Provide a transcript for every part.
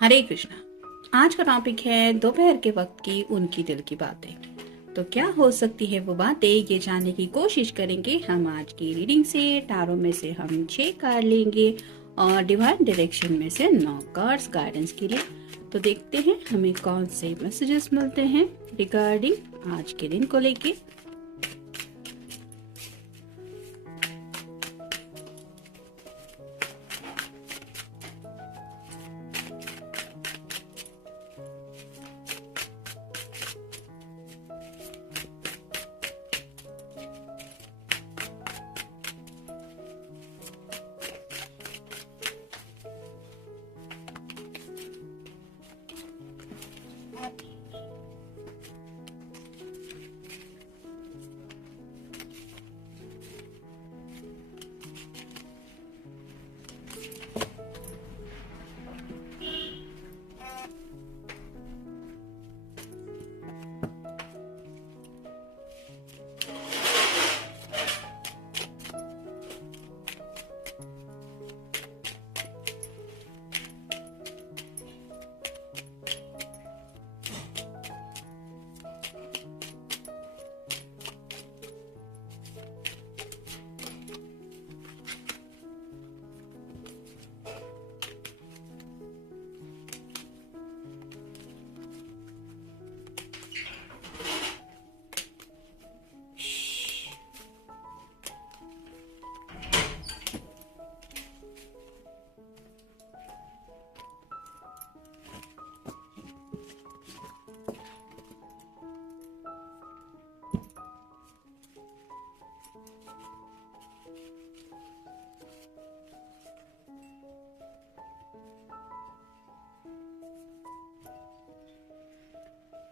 हरे कृष्णा। आज का टॉपिक है दोपहर के वक्त की उनकी दिल की बातें। तो क्या हो सकती है वो बातें, ये जानने की कोशिश करेंगे हम आज की रीडिंग से। टारो में से हम 6 कार्ड लेंगे और डिवाइन डायरेक्शन में से 9 कार्ड्स गाइडेंस के लिए। तो देखते हैं हमें कौन से मैसेजेस मिलते हैं रिगार्डिंग आज के दिन को लेके।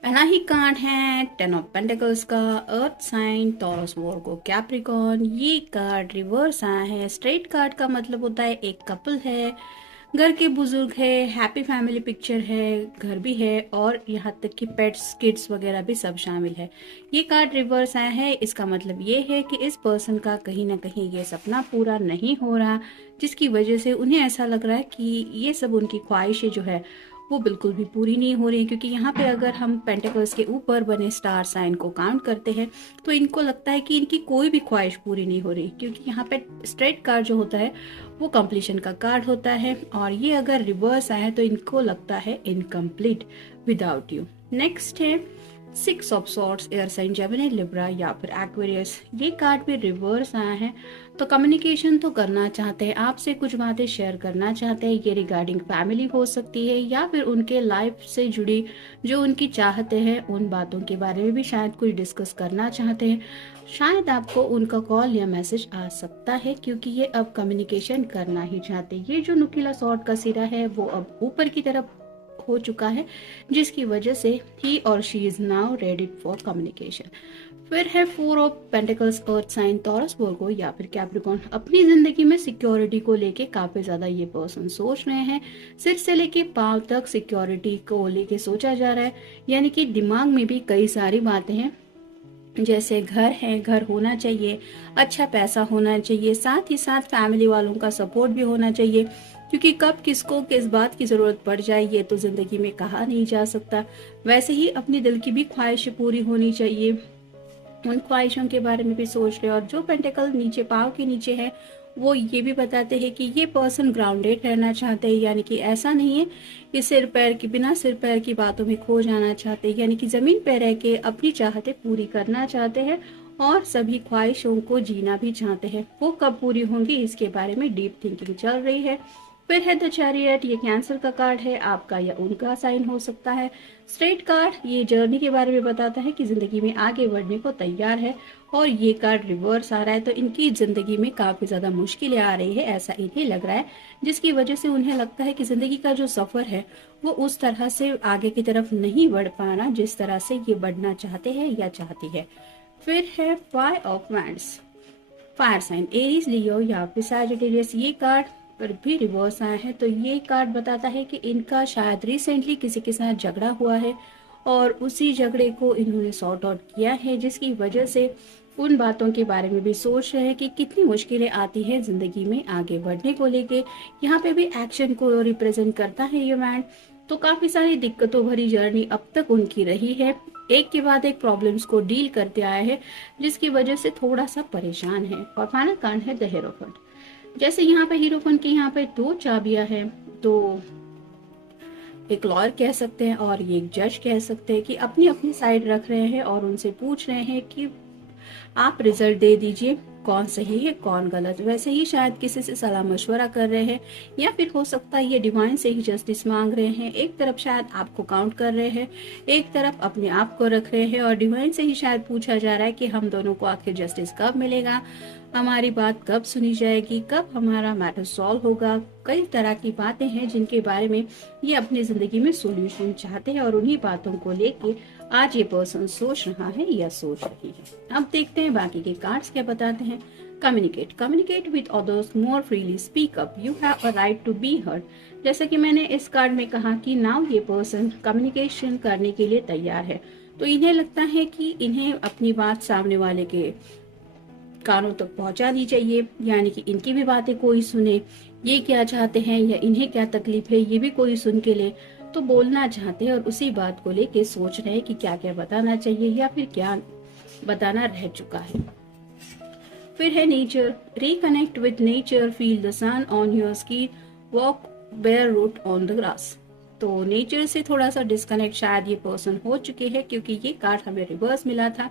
पहला ही कार्ड है 10 ऑफ पेंटिकल्स का, अर्थ साइन, टॉरस, वर्गो, कैप्रिकॉर्न। ये कार्ड रिवर्स आया है। स्ट्रेट कार्ड का मतलब होता है एक कपल है, घर के बुजुर्ग है, हैप्पी फैमिली पिक्चर है, घर भी है और यहाँ तक कि पेट्स, किड्स वगैरह भी सब शामिल है। ये कार्ड रिवर्स आया है। इसका मतलब ये है कि इस पर्सन का कहीं ना कहीं ये सपना पूरा नहीं हो रहा, जिसकी वजह से उन्हें ऐसा लग रहा है कि ये सब उनकी ख्वाहिशें जो है वो बिल्कुल भी पूरी नहीं हो रही। क्योंकि यहाँ पे अगर हम पेंटिकल्स के ऊपर बने स्टार साइन को काउंट करते हैं तो इनको लगता है कि इनकी कोई भी ख्वाहिश पूरी नहीं हो रही। क्योंकि यहाँ पे स्ट्रेट कार्ड जो होता है वो कंप्लीशन का कार्ड होता है और ये अगर रिवर्स आया तो इनको लगता है इनकम्प्लीट विदाउट यू। नेक्स्ट है 6 of swords, air sign, Gemini, Libra या फिर एक्वेरियस। ये कार्ड भी रिवर्स आया है। तो कम्युनिकेशन तो करना चाहते हैं, आपसे कुछ बातें शेयर करना चाहते हैं। ये रिगार्डिंग फैमिली हो सकती है या फिर उनके लाइफ से जुड़ी जो उनकी चाहते हैं उन बातों के बारे में भी शायद कुछ डिस्कस करना चाहते हैं। शायद आपको उनका कॉल या मैसेज आ सकता है क्योंकि ये अब कम्युनिकेशन करना ही चाहते हैं। ये जो नुकीला सॉर्ड का सिरा है वो अब ऊपर की तरफ हो चुका है, जिसकी वजह से ही और she is now ready for communication. फिर है 4 of pentacles, earth sign, Taurus, Virgo या फिर कैप्रिकॉर्न। अपनी जिंदगी में सिक्योरिटी को लेके काफी ज्यादा ये पर्सन सोच रहे हैं। सिर से लेके पांव तक सिक्योरिटी को लेके सोचा जा रहा है। यानी कि दिमाग में भी कई सारी बातें हैं, जैसे घर है, घर होना चाहिए, अच्छा पैसा होना चाहिए, साथ ही साथ फैमिली वालों का सपोर्ट भी होना चाहिए। क्योंकि कब किसको किस बात की जरूरत पड़ जाए ये तो जिंदगी में कहा नहीं जा सकता। वैसे ही अपनी दिल की भी ख्वाहिशें पूरी होनी चाहिए, उन ख्वाहिशों के बारे में भी सोच रहे। और जो पेंटिकल नीचे पाँव के नीचे है वो ये भी बताते हैं कि ये पर्सन ग्राउंडेड रहना चाहते हैं। यानी कि ऐसा नहीं है कि सिर पैर की, बिना सिर पैर की बातों में खो जाना चाहते, यानी कि जमीन पे रह के अपनी चाहते पूरी करना चाहते हैं और सभी ख्वाहिशों को जीना भी चाहते हैं। वो कब पूरी होंगी इसके बारे में डीप थिंकिंग चल रही है। फिर है द चैरियट, ये कैंसर का कार्ड है, आपका या उनका साइन हो सकता है। स्ट्रेट कार्ड ये जर्नी के बारे में बताता है कि जिंदगी में आगे बढ़ने को तैयार है। और ये कार्ड रिवर्स आ रहा है तो इनकी जिंदगी में काफी ज्यादा मुश्किलें आ रही है, ऐसा इन्हें लग रहा है, जिसकी वजह से उन्हें लगता है कि जिंदगी का जो सफर है वो उस तरह से आगे की तरफ नहीं बढ़ पा रहा जिस तरह से ये बढ़ना चाहते हैं या चाहती है। फिर है 5 of wands, fire sign, Aries, Leo या फिर सैजिटेरियस। ये कार्ड पर भी रिवर्स आया है तो ये कार्ड बताता है कि इनका शायद रिसेंटली किसी के साथ झगड़ा हुआ है और उसी झगड़े को इन्होंने सॉर्ट आउट किया है, जिसकी वजह से उन बातों के बारे में भी सोच रहे हैं कि कितनी मुश्किलें आती है जिंदगी में आगे बढ़ने को लेके। यहाँ पे भी एक्शन को रिप्रेजेंट करता है ये बैंड। तो काफी सारी दिक्कतों भरी जर्नी अब तक उनकी रही है, एक के बाद एक प्रॉब्लम्स को डील करते आए हैं, जिसकी वजह से थोड़ा सा परेशान है। और फाइनल कार्ड है द हीरोफेंट। जैसे यहाँ पे हीरोफेंट की यहाँ पे दो चाबियां हैं, तो एक लॉयर कह सकते हैं और ये एक जज कह सकते हैं कि अपनी अपनी साइड रख रहे हैं और उनसे पूछ रहे हैं कि आप रिजल्ट दे दीजिए, कौन सही है कौन गलत। वैसे ही शायद किसी से सलाह मशवरा कर रहे हैं, या फिर हो सकता है ये डिवाइन से ही जस्टिस मांग रहे हैं। एक तरफ शायद आपको काउंट कर रहे हैं, एक तरफ अपने आप को रख रहे हैं, और डिवाइन से ही शायद पूछा जा रहा है कि हम दोनों को आखिर जस्टिस कब मिलेगा, हमारी बात कब सुनी जाएगी, कब हमारा मैटर सॉल्व होगा। कई तरह की बातें हैं जिनके बारे में ये अपनी जिंदगी में सोल्यूशन चाहते हैं, और उन्हीं बातों को लेके आज ये पर्सन सोच रहा है या सोच रही है। अब देखते हैं बाकी के कार्ड्स क्या बताते हैं। Communicate with others more freely, speak up, you have a right to be heard. जैसा कि मैंने इस कार्ड में कहा कि नाउ ये पर्सन कम्युनिकेशन करने के लिए तैयार है, तो इन्हें लगता है कि इन्हें अपनी बात सामने वाले के कानों तक पहुंचानी चाहिए, यानी कि इनकी भी बातें कोई सुने, ये क्या चाहते हैं या इन्हें क्या तकलीफ है ये भी कोई सुन के ले। तो बोलना चाहते हैं और उसी बात को लेके सोच रहे हैं कि क्या क्या बताना चाहिए या फिर क्या बताना रह चुका है। फिर है nature, reconnect with nature, feel the sun on your skin, walk bare root on the grass. तो नेचर से थोड़ा सा डिस्कनेक्ट शायद ये पर्सन हो चुके हैं, क्योंकि ये कार्ड हमें रिवर्स मिला था।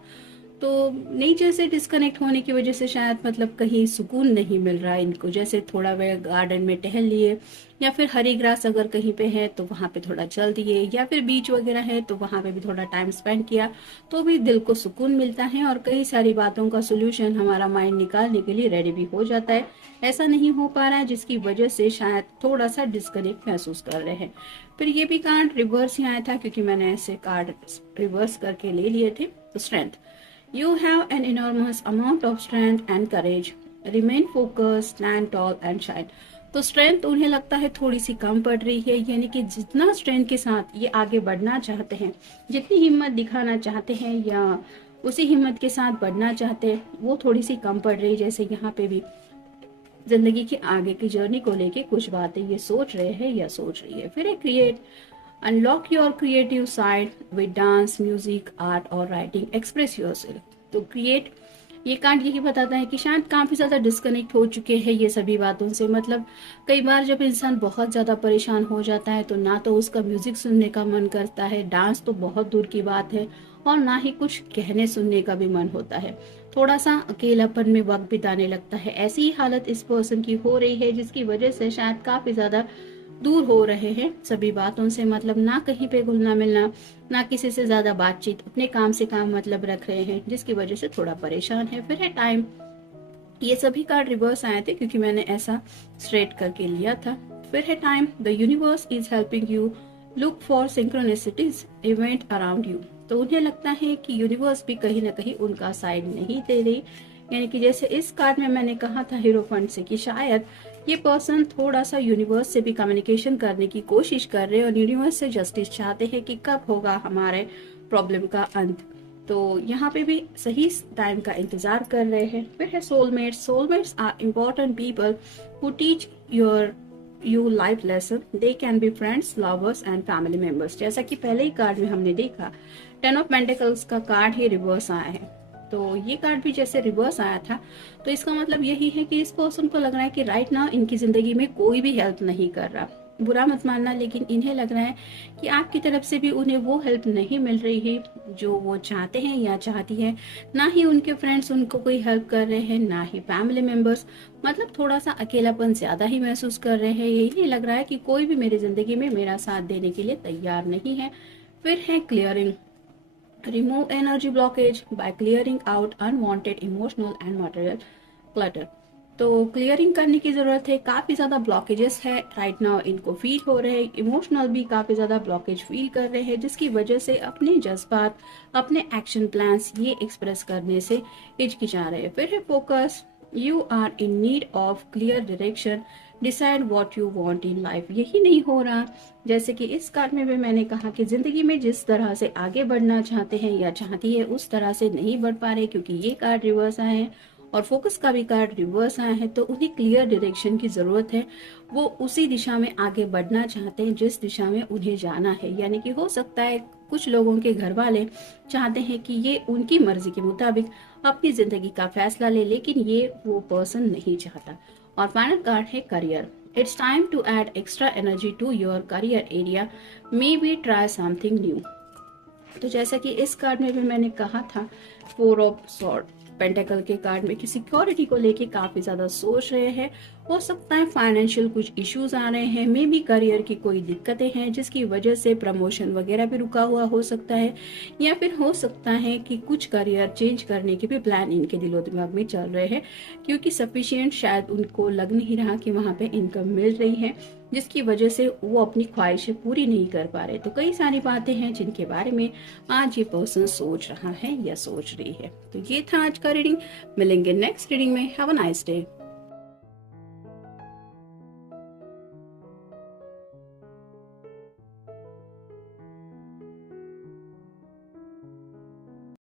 तो नेचर से डिस्कनेक्ट होने की वजह से शायद मतलब कहीं सुकून नहीं मिल रहा है इनको। जैसे थोड़ा वह गार्डन में टहल लिए, या फिर हरी ग्रास अगर कहीं पे है तो वहां पे थोड़ा चल दिए, या फिर बीच वगैरह है तो वहां पे भी थोड़ा टाइम स्पेंड किया, तो भी दिल को सुकून मिलता है और कई सारी बातों का सोल्यूशन हमारा माइंड निकालने के लिए रेडी भी हो जाता है। ऐसा नहीं हो पा रहा है, जिसकी वजह से शायद थोड़ा सा डिस्कनेक्ट महसूस कर रहे हैं। फिर ये भी कार्ड रिवर्स ही आया था, क्योंकि मैंने ऐसे कार्ड रिवर्स करके ले लिए थे। तो strength, you have an enormous amount of strength and courage, remain focused, stand tall and shine। तो स्ट्रेंथ उन्हें लगता है थोड़ी सी कम पड़ रही है, यानी कि जितना स्ट्रेंथ के साथ ये आगे बढ़ना चाहते हैं, जितनी हिम्मत दिखाना चाहते हैं या उसी हिम्मत के साथ बढ़ना चाहते हैं, वो थोड़ी सी कम पड़ रही है। जैसे यहाँ पे भी जिंदगी की आगे की जर्नी को लेके कुछ बातें ये सोच रहे हैं या सोच रही है। फिर create, unlock your creative side with dance, music, art और राइटिंग, एक्सप्रेस योरसेल्फ। तो क्रिएट, ये कार्ड यही बताता है कि शायद काफी ज्यादा डिस्कनेक्ट हो चुके हैं ये सभी बातों से। मतलब कई बार जब इंसान बहुत ज्यादा परेशान हो जाता है तो ना तो उसका म्यूजिक सुनने का मन करता है, डांस तो बहुत दूर की बात है, और ना ही कुछ कहने सुनने का भी मन होता है। थोड़ा सा अकेलापन में वक्त बिताने लगता है। ऐसी ही हालत इस पर्सन की हो रही है, जिसकी वजह से शायद काफी ज्यादा दूर हो रहे हैं सभी बातों से। मतलब ना कहीं पे घुलना मिलना, ना किसी से ज्यादा बातचीत, अपने काम से काम मतलब रख रहे हैं, जिसकी वजह से थोड़ा परेशान है। फिर है टाइम, ये सभी कार्ड रिवर्स आए थे क्योंकि मैंने ऐसा स्ट्रेट करके लिया था। फिर है time, the universe is helping you, look for synchronicities event around you. तो उन्हें लगता है कि यूनिवर्स भी कहीं ना कहीं उनका साइड नहीं दे रही, यानी कि जैसे इस कार्ड में मैंने कहा था हीरोफेंट से कि शायद ये पर्सन थोड़ा सा यूनिवर्स से भी कम्युनिकेशन करने की कोशिश कर रहे हैं और यूनिवर्स से जस्टिस चाहते हैं कि कब होगा हमारे प्रॉब्लम का अंत। तो यहाँ पे भी सही टाइम का इंतजार कर रहे हैं। फिर है soulmates, soulmates are important people who teach you life lesson, they can be friends, lovers and family members. जैसा कि पहले ही कार्ड में हमने देखा, 10 ऑफ पेंटिकल्स का कार्ड ही रिवर्स आया है, तो ये कार्ड भी जैसे रिवर्स आया था, तो इसका मतलब यही है कि इस पर्सन को लग रहा है कि राइट नाउ इनकी जिंदगी में कोई भी हेल्प नहीं कर रहा। बुरा मत मानना, लेकिन इन्हें लग रहा है कि आपकी तरफ से भी उन्हें वो हेल्प नहीं मिल रही है जो वो चाहते हैं या चाहती है। ना ही उनके फ्रेंड्स उनको कोई हेल्प कर रहे हैं, ना ही फैमिली मेंबर्स। मतलब थोड़ा सा अकेलापन ज्यादा ही महसूस कर रहे हैं। यही नहीं लग रहा है कि कोई भी मेरी जिंदगी में मेरा साथ देने के लिए तैयार नहीं है। फिर है clearing, remove energy blockage by clearing out unwanted emotional and material clutter। तो क्लियरिंग करने की जरूरत है, काफी ज्यादा ब्लॉकेजेस है राइट नाउ इनको फील हो रहे हैं। इमोशनल भी काफी ज्यादा ब्लॉकेज फील कर रहे हैं, जिसकी वजह से अपने जज्बात, अपने एक्शन प्लान्स ये एक्सप्रेस करने से हिचकिचा रहे हैं। फिर है focus, you are in need of clear direction, decide what you want in life. यही नहीं हो रहा। जैसे कि इस कार्ड में भी मैंने कहा कि जिंदगी में जिस तरह से आगे बढ़ना चाहते हैं या चाहती है उस तरह से नहीं बढ़ पा रहे, क्योंकि ये कार्ड रिवर्स आए हैं और फोकस का भी कार्ड रिवर्स आया है, तो उन्हें क्लियर डायरेक्शन की जरूरत है। वो उसी दिशा में आगे बढ़ना चाहते हैं जिस दिशा में उन्हें जाना है। यानी कि हो सकता है कुछ लोगों के घर वाले चाहते हैं कि ये उनकी मर्जी के मुताबिक अपनी जिंदगी का फैसला ले, लेकिन ये वो पर्सन नहीं चाहता। और फाइनल कार्ड है career. It's time to add extra energy to your career area, may be try something new. तो जैसा कि इस कार्ड में भी मैंने कहा था, 4 ऑफ सॉर्ड पेंटेकल के कार्ड में कि सिक्योरिटी को लेके काफी ज्यादा सोच रहे हैं। हो सकता है फाइनेंशियल कुछ इश्यूज आ रहे हैं, मे बी करियर की कोई दिक्कतें हैं जिसकी वजह से प्रमोशन वगैरह भी रुका हुआ हो सकता है, या फिर हो सकता है कि कुछ करियर चेंज करने के भी प्लान इनके दिलो दिमाग में चल रहे हैं, क्योंकि सफिशिएंट शायद उनको लग नहीं रहा कि वहां पे इनकम मिल रही है, जिसकी वजह से वो अपनी ख्वाहिशें पूरी नहीं कर पा रहे। तो कई सारी बातें हैं जिनके बारे में आज ये पर्सन सोच रहा है या सोच रही है। तो ये था आज का रीडिंग। मिलेंगे नेक्स्ट रीडिंग में। Have a nice day.